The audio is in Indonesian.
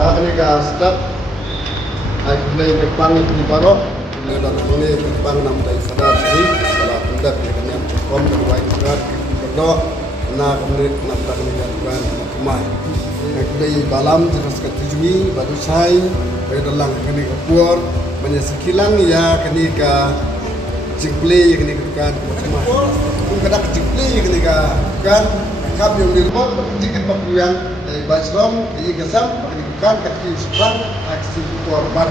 Ini ka start ay play Jepang di Baro ini Jepang nam tay sadar sini salah pendat ya kan yang kom dan wai berat berdo na kemudian nam tak kemudian kan kemai play balam terus ke tujui baru sai dalam kini kepuar banyak sekilang ya kini ka jingplay kini kan kemai pun kadang jingplay kini kan kap yang di rumah tiket yang Basrom di Gesam kan kaki sepan aksi korban.